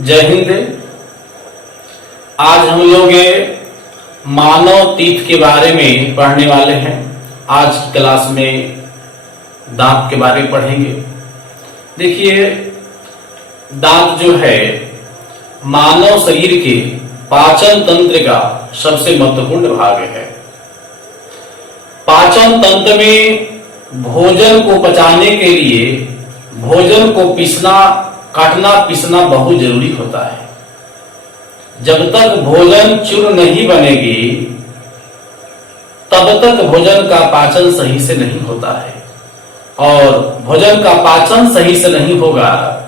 जय हिंद। आज हम लोग मानव तीर्थ के बारे में पढ़ने वाले हैं। आज की क्लास में दांत के बारे में पढ़ेंगे। देखिए, दांत जो है मानव शरीर के पाचन तंत्र का सबसे महत्वपूर्ण भाग है। पाचन तंत्र में भोजन को पचाने के लिए भोजन को काटना पीसना बहुत जरूरी होता है। जब तक भोजन चूर्ण नहीं बनेगी तब तक भोजन का पाचन सही से नहीं होता है, और भोजन का पाचन सही से नहीं होगा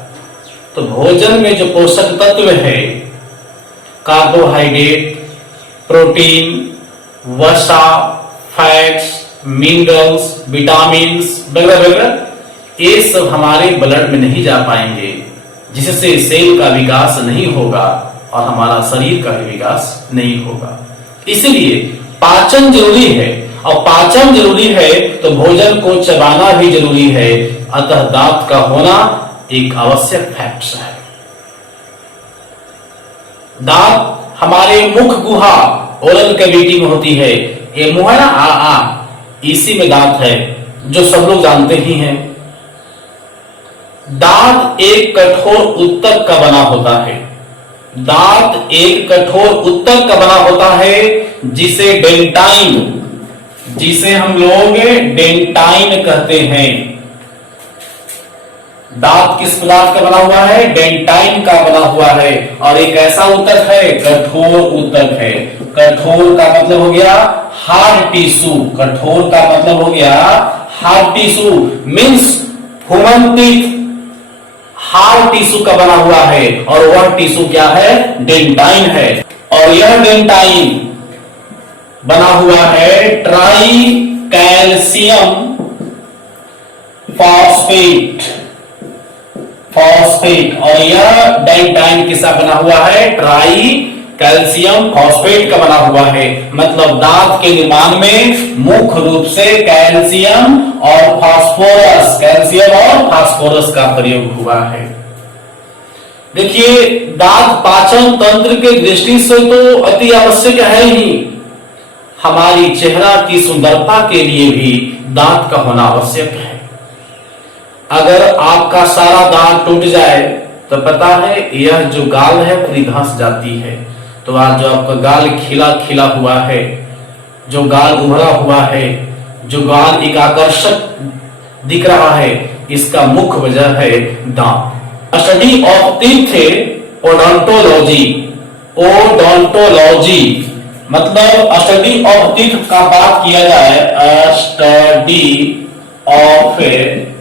तो भोजन में जो पोषक तत्व है, कार्बोहाइड्रेट, प्रोटीन, वसा, फैट्स, मिनरल्स, विटामिन्स वगैरह वगैरह, ये सब हमारे ब्लड में नहीं जा पाएंगे, जिससे सेल का विकास नहीं होगा और हमारा शरीर का भी विकास नहीं होगा। इसलिए पाचन जरूरी है, और पाचन जरूरी है तो भोजन को चबाना भी जरूरी है। अतः दांत का होना एक आवश्यक फैक्ट है। दांत हमारे मुख गुहा ओरल कैविटी में होती है। ये मुंह है ना, इसी में दांत है, जो सब लोग जानते ही हैं। दांत एक कठोर उत्तक का बना होता है। दांत एक कठोर उत्तक का बना होता है जिसे हम लोग डेंटाइन कहते हैं। दांत किस पदार्थ का बना हुआ है? डेंटाइन का बना हुआ है। और एक ऐसा उत्तक है, कठोर उत्तक है। कठोर का मतलब हो गया हार्ड टिश्यू। कठोर का मतलब हो गया hard tissue, means human teeth hard tissue का बना हुआ है, और वह टिश्यू क्या है? डेंटाइन है। और यह डेंटाइन बना हुआ है ट्राई कैल्शियम फॉस्फेट। और यह डेंटाइन किसका बना हुआ है? ट्राई कैल्शियम फॉस्फेट का बना हुआ है। मतलब दांत के निर्माण में मुख्य रूप से कैल्शियम और फास्फोरस का प्रयोग हुआ है। देखिए, दांत पाचन तंत्र के दृष्टि से तो अति आवश्यक है ही, हमारी चेहरा की सुंदरता के लिए भी दांत का होना आवश्यक है। अगर आपका सारा दांत टूट जाए तो पता है यह जो गाल है पूरी धंस जाती है। तो आज जो आपका गाल खिला खिला हुआ है, जो गाल उभरा हुआ है, जो गाल एक आकर्षक दिख रहा है, इसका मुख्य वजह है दांत। स्टडी ऑफ टीथ ओडोंटोलॉजी मतलब स्टडी ऑफ टीथ का बात किया जाए, स्टडी ऑफ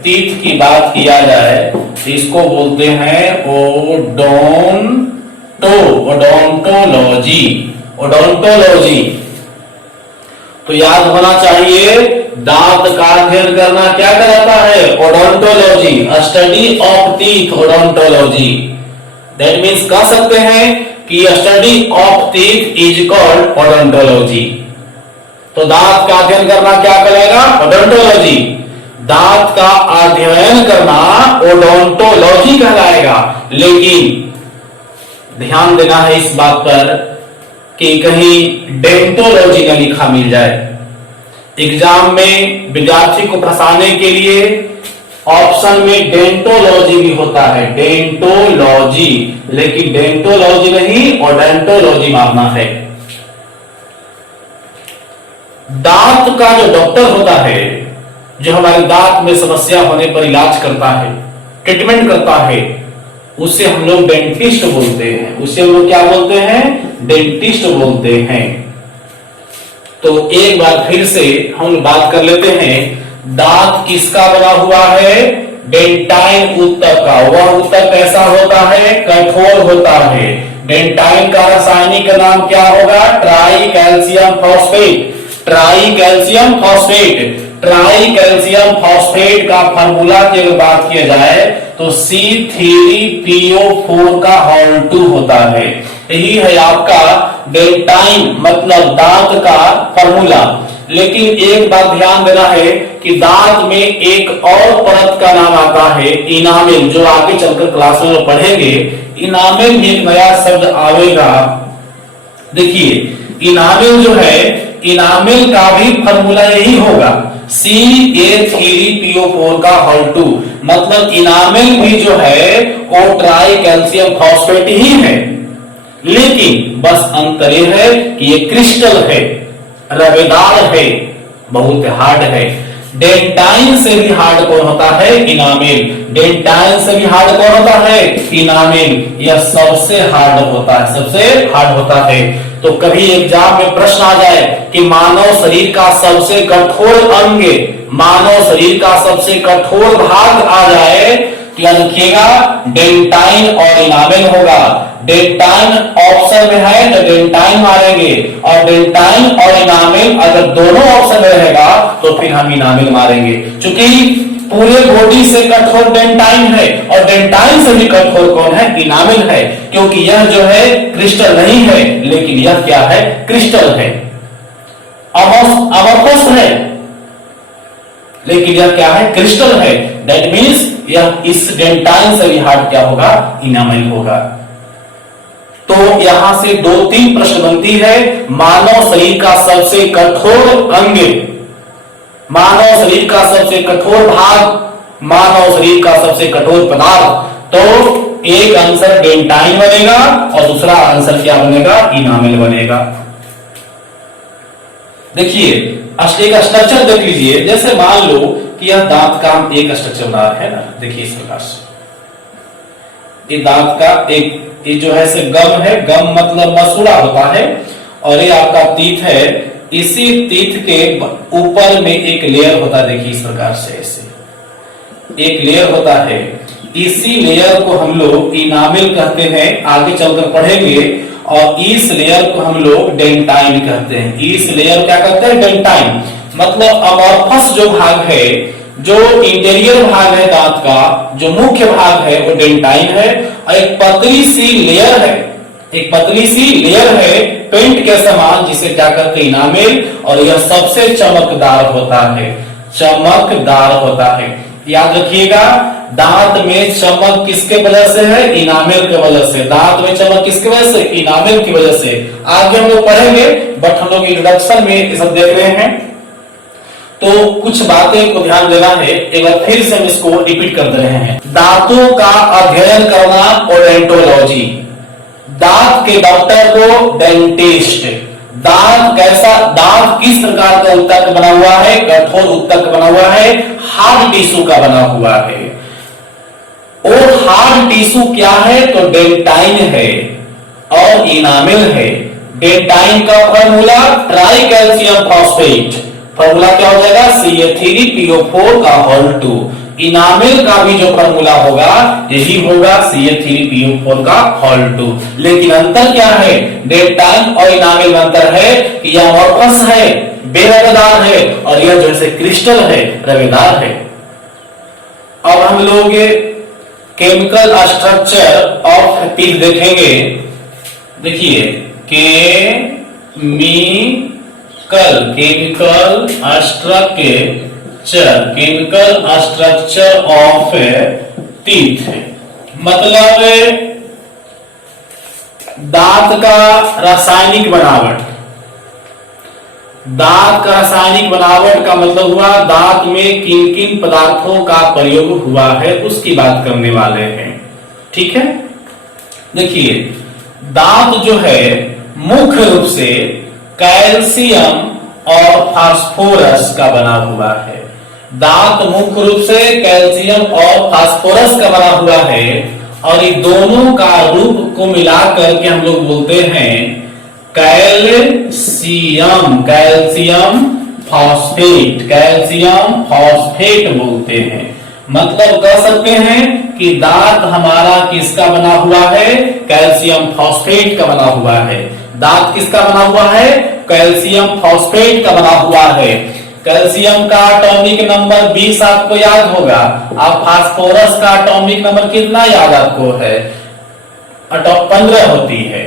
टीथ की बात किया जाए तो इसको बोलते हैं ओडोंटोलॉजी। तो याद होना चाहिए, दांत का अध्ययन करना क्या कहलाता है? Odontology. Study of teeth odontology. That means कह सकते हैं कि study of teeth is called odontology. तो दांत का अध्ययन करना क्या कहलाएगा? ओडोंटोलॉजी। दांत का अध्ययन करना ओडोंटोलॉजी कहलाएगा। लेकिन ध्यान देना है इस बात पर कि कहीं डेंटोलॉजी न लिखा मिल जाए। एग्जाम में विद्यार्थी को फंसाने के लिए ऑप्शन में डेंटोलॉजी भी होता है, डेंटोलॉजी, लेकिन डेंटोलॉजी नहीं ओडोंटोलॉजी मानना है। दांत का जो डॉक्टर होता है, जो हमारे दांत में समस्या होने पर इलाज करता है, ट्रीटमेंट करता है, उसे हम लोग डेंटिस्ट बोलते हैं। उसे हम लोग क्या बोलते हैं? डेंटिस्ट बोलते हैं। तो एक बार फिर से हम बात कर लेते हैं, दांत किसका बना हुआ है? डेंटाइन उत्तक का। वह उत्तक कैसा होता है? कठोर होता है। डेंटाइन का रासायनिक नाम क्या होगा? ट्राई कैल्शियम फॉस्फेट का फार्मूला की अगर बात किया जाए तो C3PO4 का होल 2 होता है। यही है आपका डेंटाइन मतलब दांत का फार्मूला। लेकिन एक बात ध्यान देना है कि दांत में एक और परत का नाम आता है इनामेल, जो आगे चलकर क्लास में पढ़ेंगे। इनामिल भी एक नया शब्द आवेगा। देखिए इनामिल जो है, इनामिल का भी फॉर्मूला यही होगा, CA3PO4 का होल 2। मतलब इनामिल भी जो है वो ट्राई कैल्शियम फॉस्फेट ही है, लेकिन बस अंतर यह है कि ये क्रिस्टल है, रवेदार है, बहुत हार्ड है। डेंटाइन से भी हार्ड कौन होता है? इनामिल। डेंटाइन से भी हार्ड कौन होता है? इनामिल। यह सबसे हार्ड होता है, सबसे हार्ड होता है। तो कभी एग्जाम में प्रश्न आ जाए कि मानव शरीर का सबसे कठोर अंग, मानव शरीर का सबसे कठोर भाग आ जाए, तो याद रखिएगा डेंटाइन और इनामिल होगा। डेंटाइन ऑप्शन में है तो डेंटाइन मारेंगे, और डेंटाइन और इनामिल अगर दोनों ऑप्शन में रहेगा तो फिर हम इनामिल मारेंगे। क्योंकि पूरे बॉडी से कठोर डेंटाइन है और डेंटाइन से भी कठोर कौन है? इनामिल है। क्योंकि यह जो है क्रिस्टल नहीं है, लेकिन यह क्या है? क्रिस्टल है, अमोर्फस है, लेकिन यह क्या है? क्रिस्टल है। दैट मीन्स यह इस डेंटाइन से भी हार्ड क्या होगा? इनामिल होगा। तो यहां से 2-3 प्रश्न बनती है। मानव शरीर का सबसे कठोर अंग, मानव शरीर का सबसे कठोर भाग, मानव शरीर का सबसे कठोर पदार्थ, तो एक आंसर डेंटाइन बनेगा और दूसरा आंसर क्या बनेगा? इनामिल बनेगा। देखिए असली का स्ट्रक्चर देख लीजिए। जैसे मान लो कि यह दांत का हम एक स्ट्रक्चर बना रहे हैं ना, देखिए इस प्रकार से ये दांत का एक, ये जो है से गम है, गम मतलब मसूड़ा होता है, और ये आपका तीत है। इसी तीत के ऊपर में एक लेयर होता है, देखिए इस प्रकार से ऐसे एक लेयर होता है। इसी लेयर को हम लोग इनामिल कहते हैं, आगे चलकर पढ़ेंगे। और इस लेयर को हम लोग डेंटाइन कहते हैं। इस लेयर क्या कहते हैं? डेंटाइन। मतलब अमोर्फस जो भाग है, जो इंटीरियर भाग है दांत का, जो मुख्य भाग है वो डेंटाइन है, और एक पतली सी लेयर है, एक पतली सी लेयर है पेंट के समान, जिसे क्या कहते हैं? इनामिल। और यह सबसे चमकदार होता है, चमकदार होता है। याद रखिएगा दांत में चमक किसके वजह से है? इनामिल के वजह से। दांत में चमक किसके वजह से? इनामिल की वजह से। आगे हम लोग पढ़ेंगे, बट हम लोग इंट्रोडक्शन में ये सब देख रहे हैं, तो कुछ बातें को ध्यान देना है। एक बार फिर से हम इसको रिपीट कर दे रहे हैं। दांतों का अध्ययन करना ओडोंटोलॉजी, दांत के डॉक्टर को डेंटिस्ट। दांत कैसा, दांत किस प्रकार का उत्तक बना हुआ है? कठोर उत्तक बना हुआ है, हार्ड टिश्यू का बना हुआ है। और हार्ड टिश्यू क्या है? तो डेंटाइन है और इनामिल है। डेंटाइन का formula try calcium phosphate, formula क्या हो जाएगा? CA3PO4 का होल 2। इनामिल का भी जो फॉर्मूला होगा यही होगा, CA3PO4 का होल 2। लेकिन अंतर क्या है? डेंटाइन और इनामिल में अंतर है कि यह अमोर्फस है, बेरवेदार है, और यह जैसे क्रिस्टल है, रवेदार है। अब हम लोग केमिकल स्ट्रक्चर ऑफ टीथ देखेंगे। देखिए केमिकल स्ट्रक्चर ऑफ टीथ मतलब दांत का रासायनिक बनावट। दांत का रासायनिक बनावट का मतलब हुआ दांत में किन किन पदार्थों का प्रयोग हुआ है, उसकी बात करने वाले हैं। ठीक है, देखिए दांत जो है मुख्य रूप से कैल्शियम और फास्फोरस का बना हुआ है। दांत मुख्य रूप से कैल्शियम और फास्फोरस का बना हुआ है, और ये दोनों का रूप को मिलाकर के हम लोग बोलते हैं कैल्शियम, कैल्शियम फॉस्फेट बोलते हैं। मतलब कह सकते हैं कि दांत हमारा किसका बना हुआ है? कैल्शियम फॉस्फेट का बना हुआ है। दांत किसका बना हुआ है? कैल्शियम फॉस्फेट का बना हुआ है। कैल्शियम का एटॉमिक नंबर 20 आपको याद होगा। अब फास्फोरस का एटॉमिक नंबर कितना याद आपको है? 15 होती है।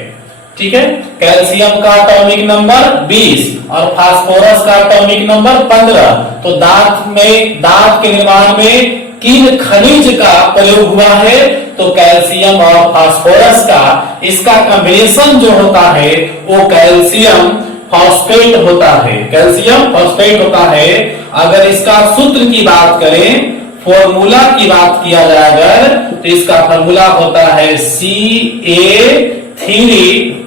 ठीक है, कैल्शियम का एटॉमिक नंबर 20 और फास्फोरस का एटॉमिक नंबर 15। तो दांत के निर्माण में किन खनिज का प्रयोग हुआ है, तो कैल्शियम और फास्फोरस का, इसका कॉम्बिनेशन जो होता है वो कैल्शियम फॉस्फेट होता है, कैल्शियम फॉस्फेट होता है। अगर इसका सूत्र की बात करें, फॉर्मूला की बात किया जाए अगर, तो इसका फॉर्मूला होता है Ca3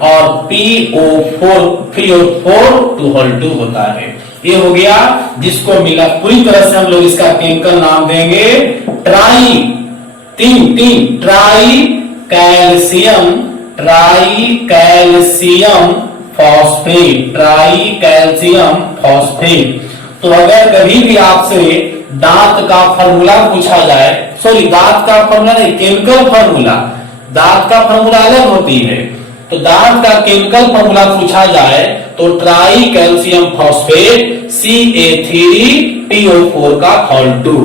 और PO4 होता है। ये हो गया, जिसको मिला पूरी तरह से हम लोग इसका केमिकल नाम देंगे ट्राई कैल्शियम फॉस्फेट। तो अगर कभी भी आपसे दांत का फॉर्मूला पूछा जाए, सॉरी दांत का फॉर्मूला नहीं, केमिकल फॉर्मूला, दांत का फॉर्मूला अलग होती है, तो दांत का केमिकल फॉर्मूला पूछा जाए तो ट्राई कैल्शियम फॉस्फेट Ca3PO4 का होल 2।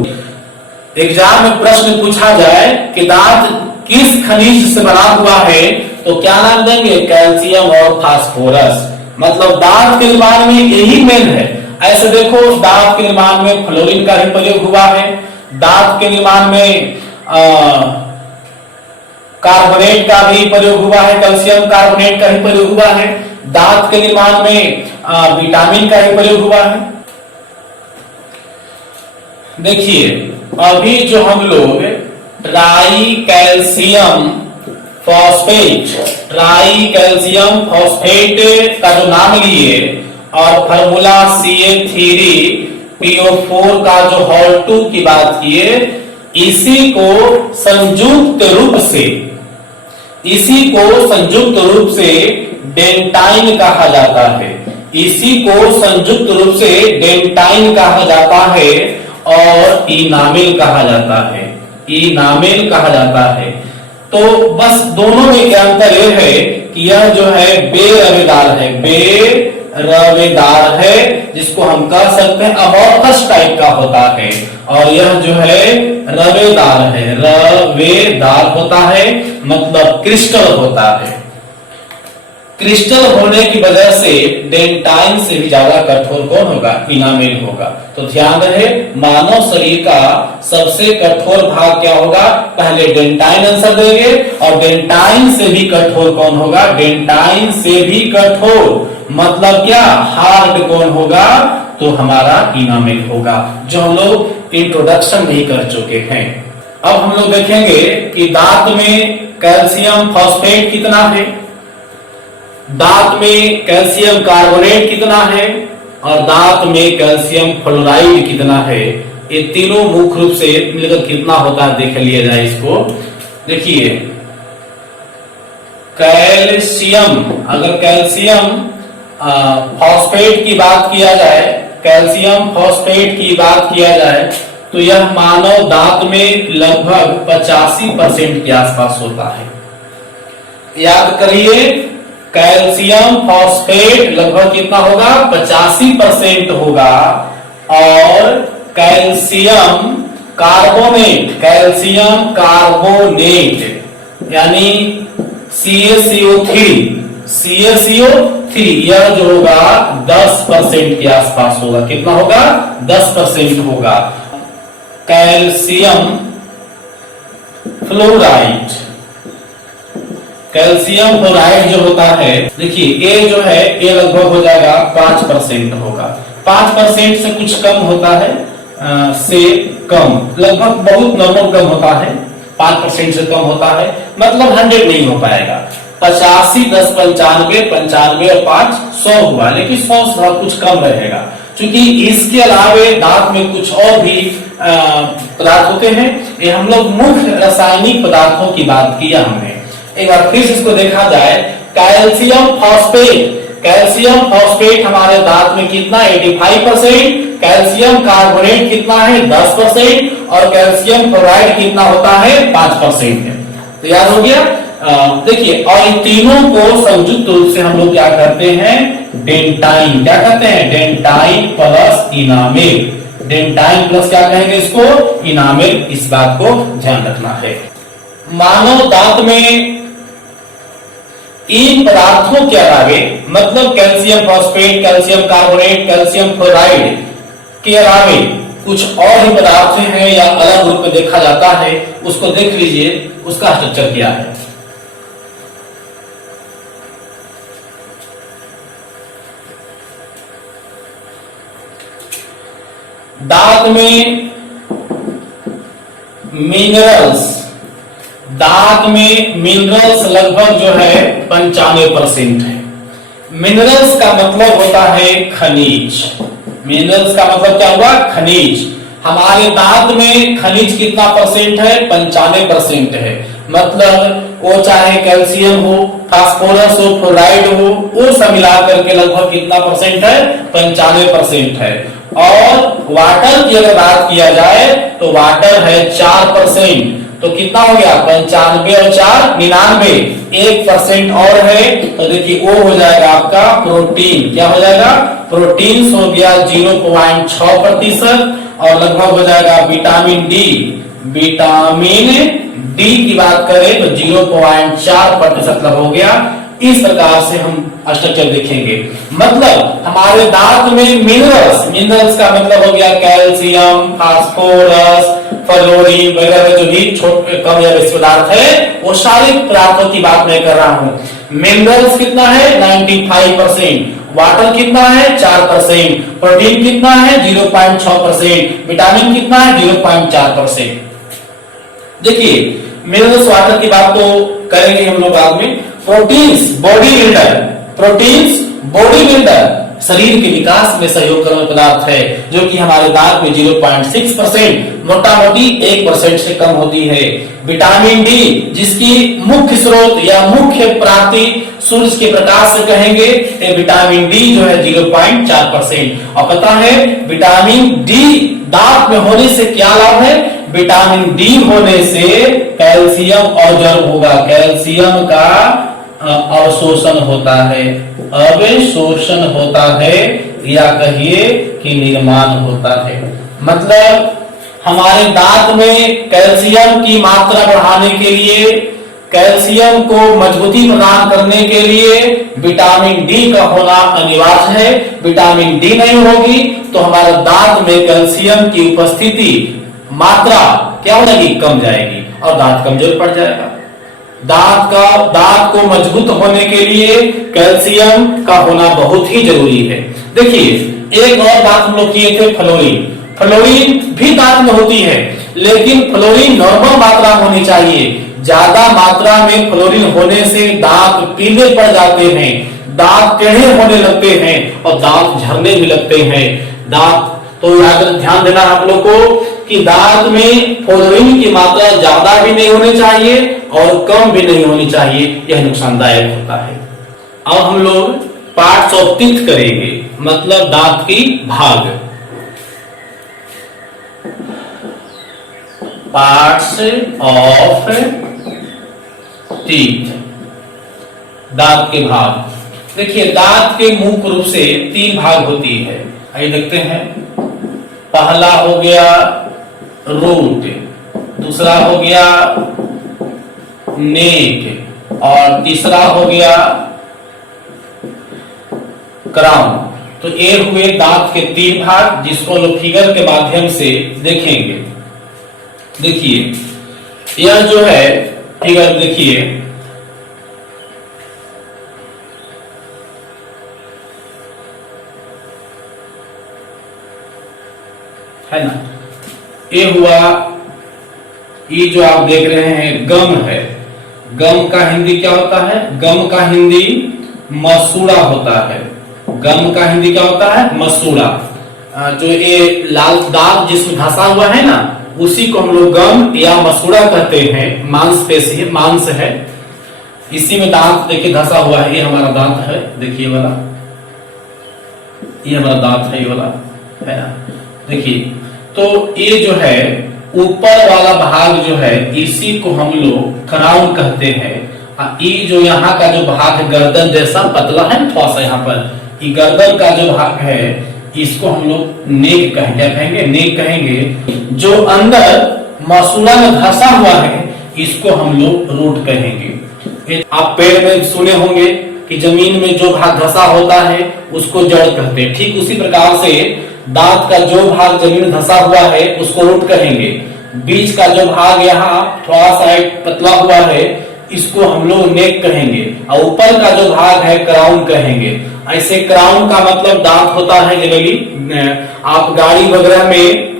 एग्जाम में प्रश्न पूछा जाए कि दांत किस खनिज से बना हुआ है, तो क्या नाम देंगे, कैल्शियम और फास्फोरस। मतलब दांत के निर्माण में यही मेन है। ऐसे देखो, दांत के निर्माण में फ्लोरीन का भी प्रयोग हुआ है, दांत के निर्माण में कार्बोनेट का भी प्रयोग हुआ है, कैल्शियम कार्बोनेट का भी प्रयोग हुआ है, दांत के निर्माण में विटामिन का भी प्रयोग हुआ है। देखिए, अभी जो हम लोग ट्राई कैल्शियम फॉस्फेट का जो नाम लिए और फॉर्मूला Ca3PO4 का जो होल 2 की बात किए, इसी को संयुक्त रूप से डेंटाइन कहा जाता है, इसी को संयुक्त रूप से डेंटाइन कहा जाता है और इनामिल कहा जाता है। तो बस दोनों में क्या अंतर यह है कि यह जो है बेरवेदार है, जिसको हम कह सकते हैं अमोर्फस टाइप का होता है, और यह जो है रवेदार होता है, मतलब क्रिस्टल होता है। क्रिस्टल होने की वजह से डेंटाइन से भी ज्यादा कठोर कौन होगा, इनामिल होगा। तो ध्यान रहे, मानव शरीर का सबसे कठोर भाग क्या होगा, पहले डेंटाइन आंसर देंगे, और डेंटाइन से भी कठोर कौन होगा, डेंटाइन से भी कठोर मतलब क्या, हार्ड कौन होगा, तो हमारा इनामिल होगा, जो हम लोग इंट्रोडक्शन नहीं कर चुके हैं। अब हम लोग देखेंगे कि दांत में कैल्शियम फॉस्फेट कितना है, दांत में कैल्शियम कार्बोनेट कितना है, और दांत में कैल्शियम फ्लोराइड कितना है। ये तीनों मुख्य रूप से मिलकर कितना होता है देख लिया जाए इसको। देखिए, कैल्शियम, अगर कैल्शियम फॉस्फेट की बात किया जाए, कैल्शियम फॉस्फेट की बात किया जाए, तो यह मानव दांत में लगभग 85% के आसपास होता है। याद करिए, कैल्शियम फॉस्फेट लगभग कितना होगा, 85% होगा, और कैल्शियम कार्बोनेट यानी CaCO3 यह जो होगा 10% के आसपास होगा। कितना होगा, 10% होगा। कैल्शियम फ्लोराइड जो होता है, देखिए ये जो है ये लगभग हो जाएगा 5% होगा, 5% से कुछ कम होता है, से कम, लगभग बहुत नॉर्मल कम होता है, 5% से कम होता है, मतलब 100 नहीं हो पाएगा। 85, 10, 95 और 5 100 हुआ, लेकिन 100 से कुछ कम रहेगा, क्योंकि इसके अलावे दांत में कुछ और भी पदार्थ होते हैं। ये हम लोग मुख्य रासायनिक पदार्थों की बात किया हमने। एक बार फिर इसको देखा जाए, कैल्शियम फॉस्फेट हमारे दांत में कितना, 85%, कैल्शियम कार्बोनेट कितना है, 10%, और कैल्शियम फ्लोराइड कितना होता है, 5% है। तो याद हो गया। देखिए, और इन तीनों को संयुक्त रूप से हम लोग क्या करते हैं, डेंटाइन, क्या कहते हैं, dentine plus enamel, dentine plus क्या कहेंगे इसको, इनामिल। इस बात को ध्यान रखना है। मानव दांत में इन पदार्थों के अलावे, मतलब calcium phosphate, calcium carbonate, calcium fluoride के अलावे कुछ और ही पदार्थ हैं या अलग रूप में देखा जाता है, उसको देख लीजिए उसका स्ट्रक्चर क्या है। दांत में मिनरल्स लगभग जो है 95% है। मिनरल्स का मतलब होता है खनिज। मिनरल्स का मतलब क्या हुआ? खनिज। हमारे दांत में खनिज कितना परसेंट है? 95% है। मतलब वो चाहे कैल्शियम हो, फास्फोरस हो, फ्लोराइड हो, वो सब मिलाकर के लगभग कितना परसेंट है? 95% है। और वाटर की अगर बात किया जाए तो वाटर है 4%। तो कितना हो गया? 95 और 4 99, 1% और है तो देखिए वो हो जाएगा आपका प्रोटीन। क्या हो जाएगा? प्रोटीन हो गया 0.6% और लगभग हो जाएगा विटामिन डी। विटामिन डी की बात करें तो 0.4% हो गया। इस प्रकार से हम स्ट्रक्चर देखेंगे। मतलब हमारे दांत में मिनरल्स का मतलब हो गया कैल्शियम, फास्फोरस, फ्लोरीन वगैरह जो भी छोटे कम या बेसी पदार्थ है वो सारे पदार्थों की बात मैं कर रहा हूं। मिनरल्स कितना है? 95%। वाटर कितना है? 4%। प्रोटीन कितना है? 0.6%। विटामिन कितना है? 0.4%। देखिए मिनरल्स वाटर की बात तो करेंगे हम लोग बाद में। प्रोटीन्स बॉडी बिल्डर शरीर के विकास में सहयोग करने वाला पदार्थ है जो कि हमारे दांत में 0.6%, मोटा मोटी 1% से कम होती है। विटामिन डी जिसकी मुख्य स्रोत या मुख्य प्राप्ति सूरज के प्रकाश से कहेंगे तो विटामिन डी जो है 0.4%। और पता है विटामिन डी दांत में होने से क्या लाभ है? विटामिन डी होने से कैल्शियम अवजर्व होगा, कैल्शियम का अवशोषण होता है, अवशोषण होता है या कहिए कि निर्माण होता है। मतलब हमारे दांत में कैल्शियम की मात्रा बढ़ाने के लिए, कैल्शियम को मजबूती प्रदान करने के लिए विटामिन डी का होना अनिवार्य है। विटामिन डी नहीं होगी तो हमारे दांत में कैल्शियम की उपस्थिति मात्रा क्या हो जाएगी? कम जाएगी और दांत कमजोर पड़ जाएगा। दांत को मजबूत होने के लिए कैल्शियम का होना बहुत ही जरूरी है। देखिए एक और बात हम लोग किए थे, फ्लोरीन भी दांत में होती है लेकिन फ्लोरीन नॉर्मल मात्रा होनी चाहिए। ज्यादा मात्रा में फ्लोरीन होने से दांत पीले पड़ जाते हैं, दांत टेढ़े होने लगते हैं और दांत झड़ने भी लगते हैं। दांत तो ध्यान देना आप लोग को कि दांत में फ्लोरीन की मात्रा ज्यादा भी नहीं होनी चाहिए और कम भी नहीं होनी चाहिए, यह नुकसानदायक होता है। अब हम लोग पार्ट्स ऑफ टीथ करेंगे, मतलब दांत की भाग। पार्ट्स ऑफ टीथ, दांत के भाग। देखिए दांत के मुख्य रूप से 3 भाग होती है। आइए देखते हैं। पहला हो गया रूट, दूसरा हो गया नेक और तीसरा हो गया क्राउन। तो ये हुए दांत के 3 भाग जिसको लोग फिगर के माध्यम से देखेंगे। देखिए यह जो है फिगर देखिए, है ना? ये हुआ, ये जो आप देख रहे हैं गम है। गम का हिंदी क्या होता है? गम का हिंदी मसूड़ा होता है। गम का हिंदी क्या होता है? मसूड़ा। जो ये लाल दाग जिसमें धंसा हुआ है ना उसी को हम लोग गम या मसूड़ा कहते हैं। मांसपेशी, मांस है, इसी में दांत देखिए धंसा हुआ है। ये हमारा दांत है, देखिए वाला, ये हमारा दांत है, ये वाला है ना। देखिए तो ये जो है ऊपर वाला भाग जो है इसी को हम लोग क्राउन कहते हैं। ये जो यहाँ का जो भाग है गर्दन जैसा पतला है थोड़ा सा, यहाँ पर ये गर्दन का जो भाग है इसको हम लोग नेक कहेंगे। क्या कहेंगे? नेक कहेंगे। जो अंदर मसूड़ा में धंसा हुआ है इसको हम लोग रूट कहेंगे। आप पेड़ में सुने होंगे कि जमीन में जो भाग धंसा होता है उसको जड़ कहते हैं। ठीक उसी प्रकार से दांत का जो भाग जमीन में धंसा हुआ है उसको रूट कहेंगे, बीच का जो भाग यहाँ थोड़ा सा पतला हुआ है इसको हम लोग नेक कहेंगे, और ऊपर का जो भाग है क्राउन कहेंगे। ऐसे क्राउन का मतलब दांत होता है जनरली आप गाड़ी वगैरह में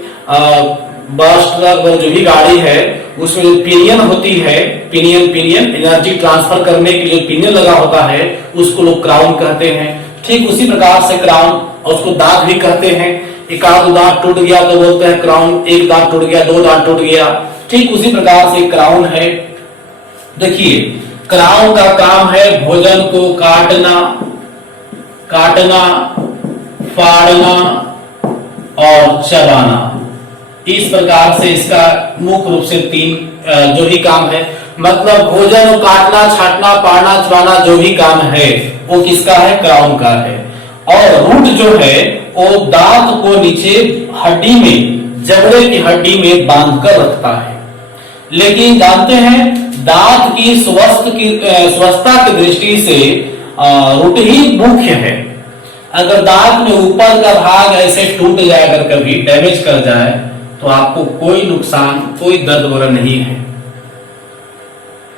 बस ट्रक जो भी गाड़ी है उसमें जो पिनियन होती है, पिनियन एनर्जी ट्रांसफर करने के लिए पिनियन लगा होता है उसको लोग क्राउन कहते हैं। ठीक उसी प्रकार से क्राउन, और उसको दांत भी कहते हैं। एक आध दांत टूट गया तो बोलते हैं क्राउन, एक दांत टूट गया, दो दांत टूट गया। ठीक उसी प्रकार से क्राउन है। देखिए क्राउन का काम है भोजन को काटना, फाड़ना और चबाना। इस प्रकार से इसका मुख्य रूप से तीन जो भी काम है, मतलब भोजन को काटना, छाटना, फाड़ना, चबाना जो भी काम है वो किसका है? क्राउन का है। और रूट जो है वो दांत को नीचे हड्डी में, जबड़े की हड्डी में बांध कर रखता है। लेकिन जानते हैं दांत की स्वस्थता की दृष्टि से रूट ही मुख्य है। अगर दांत में ऊपर का भाग ऐसे टूट जाए, अगर कभी डैमेज कर जाए तो आपको कोई नुकसान, कोई दर्द वगैरह नहीं है,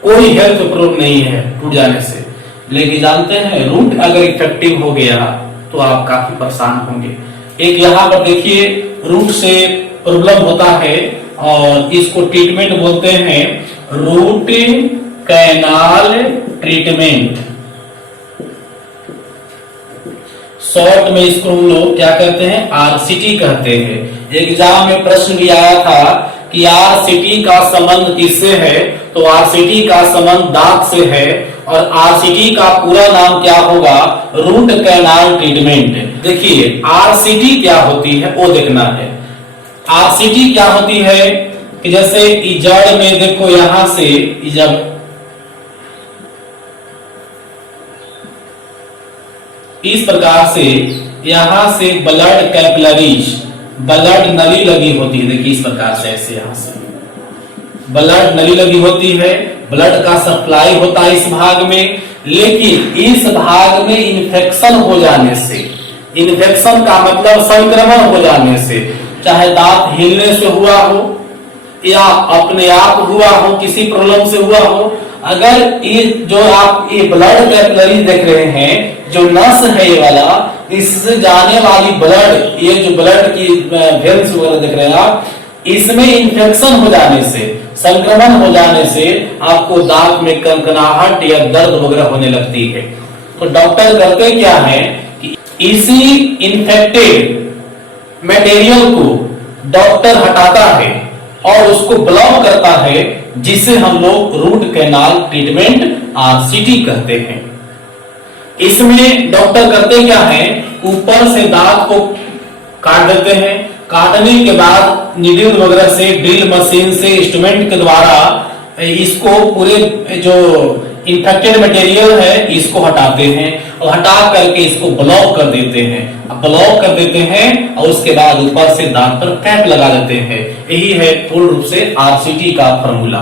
कोई हेल्थ प्रॉब्लम नहीं है टूट जाने से। लेकिन जानते हैं रूट अगर इफेक्टिव हो गया तो आप काफी परेशान होंगे। एक यहाँ पर देखिए रूट से प्रॉब्लम होता है और इसको ट्रीटमेंट बोलते हैं रूट कैनाल ट्रीटमेंट। शॉर्ट में इसको हम लोग क्या कहते हैं? आरसीटी कहते हैं। एग्जाम में प्रश्न भी आया था कि आरसीटी का संबंध किससे है? तो आरसीटी का संबंध दांत से है, और आरसीटी का पूरा नाम क्या होगा? Root canal treatment. देखिए आरसीटी क्या होती है वो देखना है। आरसीटी क्या होती है कि जैसे जड़ में देखो यहां से जब इस प्रकार से यहां से ब्लड कैपिलरीज, ब्लड नली लगी होती है। देखिए इस प्रकार से ऐसे यहां से ब्लड नली लगी होती है, ब्लड का सप्लाई होता है इस भाग में। लेकिन इस भाग में इन्फेक्शन हो जाने से, इन्फेक्शन का मतलब संक्रमण हो जाने से, चाहे दांत हिलने से हुआ हो या अपने आप हुआ हो, किसी प्रॉब्लम से हुआ हो, अगर ये जो आप ये ब्लड कैपिलरी देख रहे हैं, जो नस है ये वाला, इससे जाने वाली ब्लड, ये जो ब्लड की वेन्स वगैरह देख रहे हैं आप, इसमें इन्फेक्शन हो जाने से, संक्रमण हो जाने से आपको दांत में कनकनाहट या दर्द वगैरह होने लगती है। तो डॉक्टर करते क्या है कि इसी इन्फेक्टेड मटेरियल को डॉक्टर हटाता है और उसको ब्लॉक करता है, जिसे हम लोग रूट कैनाल ट्रीटमेंट आरसीटी कहते हैं। इसमें डॉक्टर करते क्या है? ऊपर से दांत को काट देते हैं, काटने के बाद नीडल वगैरह से, ड्रिल मशीन से, इंस्ट्रूमेंट के द्वारा इसको पूरे जो इन्फेक्टेड मटेरियल है इसको हटाते हैं, और हटा करके इसको ब्लॉक कर देते हैं। अब ब्लॉक कर देते हैं और उसके बाद ऊपर से दांत पर कैप लगा देते हैं। यही है पूर्ण रूप से आरसीटी का फॉर्मूला।